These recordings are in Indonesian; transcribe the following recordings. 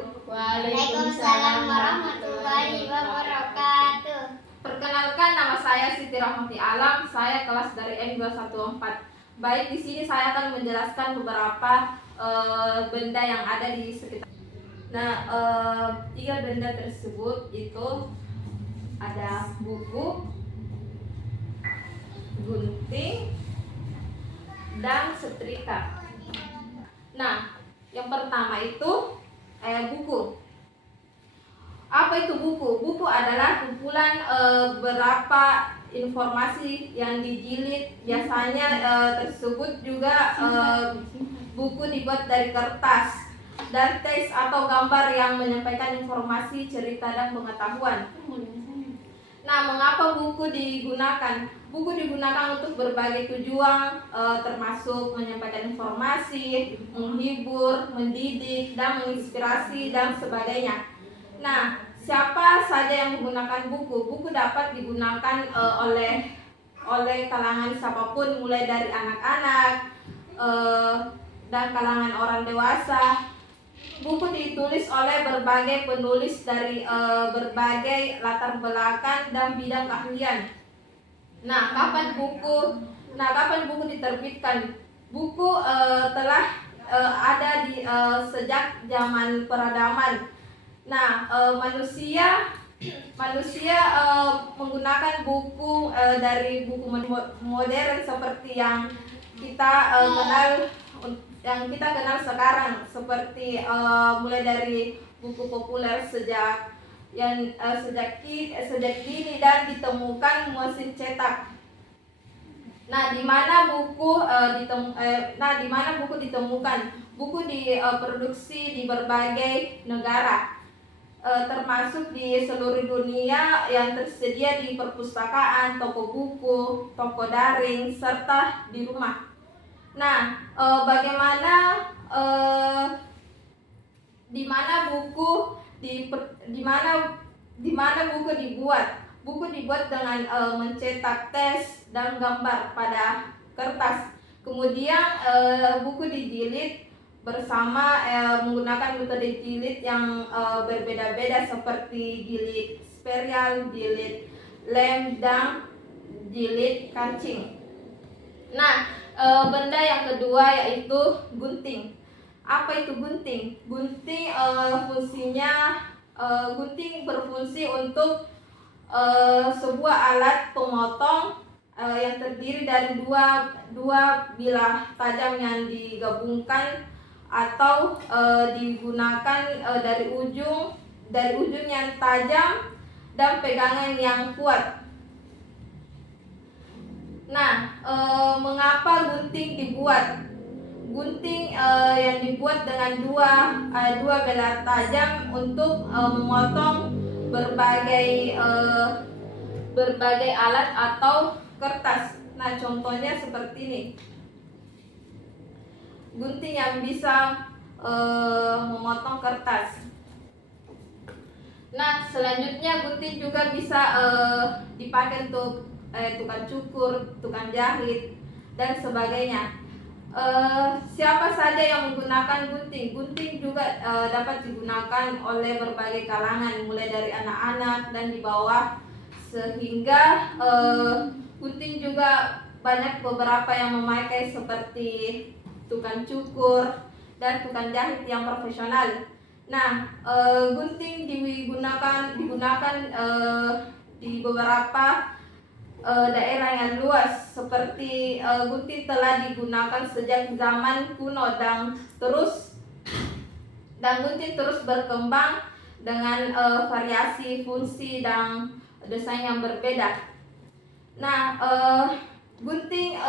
wabarakatuh. Waalaikumsalam warahmatullahi wabarakatuh. Perkenalkan, nama saya Siti Rahmati Alam. Saya kelas dari M214. Baik, di sini saya akan menjelaskan beberapa benda yang ada di sekitar. Nah, tiga benda tersebut itu ada buku, gunting, dan setrika. Nah, yang pertama itu buku. Apa itu buku? Buku adalah kumpulan beberapa informasi yang dijilid. Biasanya tersebut juga buku dibuat dari kertas dan teks atau gambar yang menyampaikan informasi, cerita, dan pengetahuan. Nah, mengapa buku digunakan? Buku digunakan untuk berbagai tujuan, termasuk menyampaikan informasi, menghibur, mendidik, dan menginspirasi, dan sebagainya. Nah, siapa saja yang menggunakan buku? Buku dapat digunakan oleh kalangan siapapun, mulai dari anak-anak dan kalangan orang dewasa. Buku ditulis oleh berbagai penulis dari berbagai latar belakang dan bidang keahlian. Nah, kapan buku diterbitkan? Buku telah ada di sejak zaman peradaban. Nah, manusia menggunakan buku dari buku modern seperti yang kita kenal sekarang, seperti mulai dari buku populer sejak dini dan ditemukan mesin cetak. Nah, di mana buku ditemukan? Buku diproduksi di berbagai negara, termasuk di seluruh dunia, yang tersedia di perpustakaan, toko buku, toko daring, serta di rumah. Nah, di mana buku dibuat? Buku dibuat dengan mencetak teks dan gambar pada kertas. Kemudian buku dijilid bersama menggunakan metode jilid yang berbeda-beda, seperti jilid spiral, jilid lem, dan jilid kancing. Nah, benda yang kedua yaitu gunting. Apa itu gunting? Gunting berfungsi untuk sebuah alat pemotong yang terdiri dari dua bilah tajam yang digabungkan atau digunakan dari ujung yang tajam dan pegangan yang kuat. Nah, mengapa gunting dibuat? Gunting yang dibuat dengan dua bilah tajam untuk memotong berbagai alat atau kertas. Nah, contohnya seperti ini. Gunting yang bisa memotong kertas. Nah, selanjutnya gunting juga bisa dipakai untuk tukang cukur, tukang jahit, dan sebagainya. Siapa saja yang menggunakan gunting? Gunting juga dapat digunakan oleh berbagai kalangan, mulai dari anak-anak dan di bawah, sehingga gunting juga banyak beberapa yang memakai, seperti tukang cukur dan tukang jahit yang profesional. Nah, gunting digunakan di beberapa daerah yang luas, seperti gunting telah digunakan sejak zaman kuno dan gunting terus berkembang dengan variasi fungsi dan desain yang berbeda. Nah, gunting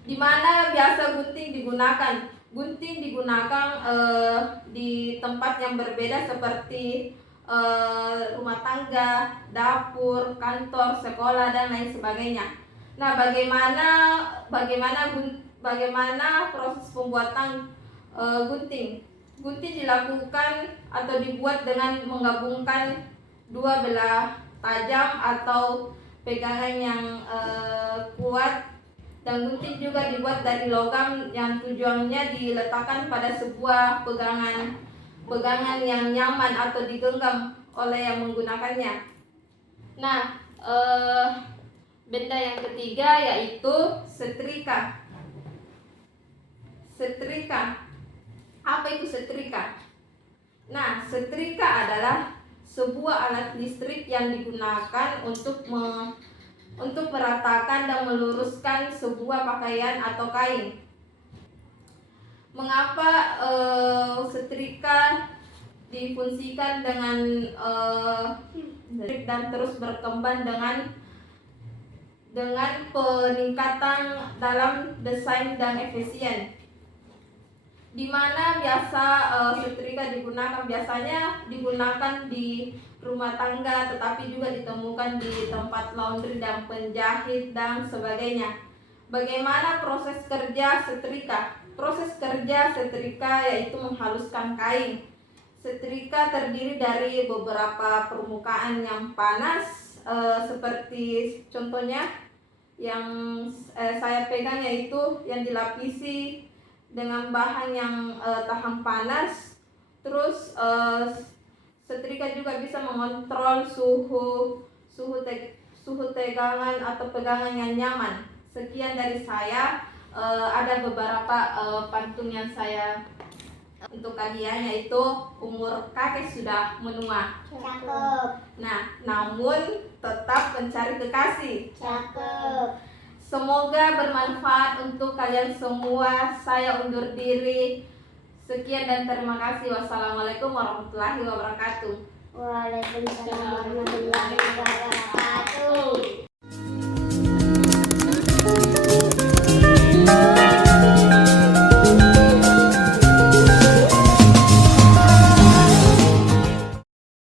di mana biasa gunting digunakan? Gunting digunakan di tempat yang berbeda, seperti rumah tangga, dapur, kantor, sekolah, dan lain sebagainya. Nah, bagaimana proses pembuatan gunting? Gunting dilakukan atau dibuat dengan menggabungkan dua belah tajam atau pegangan yang kuat, dan gunting juga dibuat dari logam yang tujuannya diletakkan pada sebuah pegangan pegangan yang nyaman atau digenggam oleh yang menggunakannya. Nah, benda yang ketiga yaitu setrika. Setrika. Apa itu setrika? Nah, setrika adalah sebuah alat listrik yang digunakan untuk meratakan dan meluruskan sebuah pakaian atau kain. Mengapa setrika difungsikan dengan dan terus berkembang dengan peningkatan dalam desain dan efisien? Di mana biasa setrika digunakan? Biasanya digunakan di rumah tangga, tetapi juga ditemukan di tempat laundry dan penjahit dan sebagainya. Bagaimana proses kerja setrika? Proses kerja setrika yaitu menghaluskan kain. Setrika terdiri dari beberapa permukaan yang panas, seperti contohnya yang saya pegang, yaitu yang dilapisi dengan bahan yang tahan panas. Terus setrika juga bisa mengontrol suhu tegangan atau pegangan yang nyaman. Sekian dari saya. Ada beberapa pantun yang saya untuk kalian, yaitu umur kakek sudah menua. Cakep. Nah, namun tetap mencari kekasih. Cakep. Semoga bermanfaat untuk kalian semua. Saya undur diri. Sekian dan terima kasih. Wassalamualaikum warahmatullahi wabarakatuh. Waalaikumsalam warahmatullahi wabarakatuh.